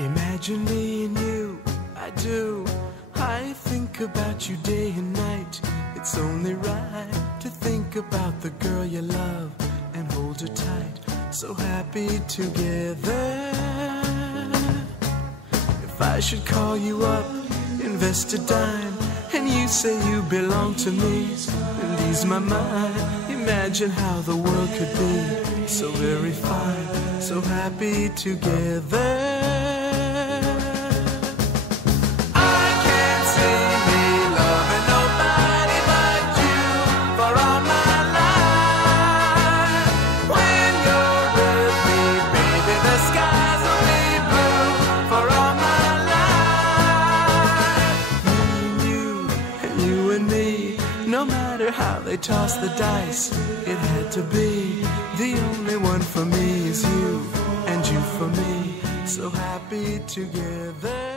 Imagine me and you, I do. I think about you day and night. It's only right to think about the girl you love and hold her tight. So happy together. If I should call you up, invest a dime, and you say you belong to me and ease my mind, imagine how the world could be so very fine, so happy together. No matter how they toss the dice, it had to be. The only one for me is you, and you for me, so happy together.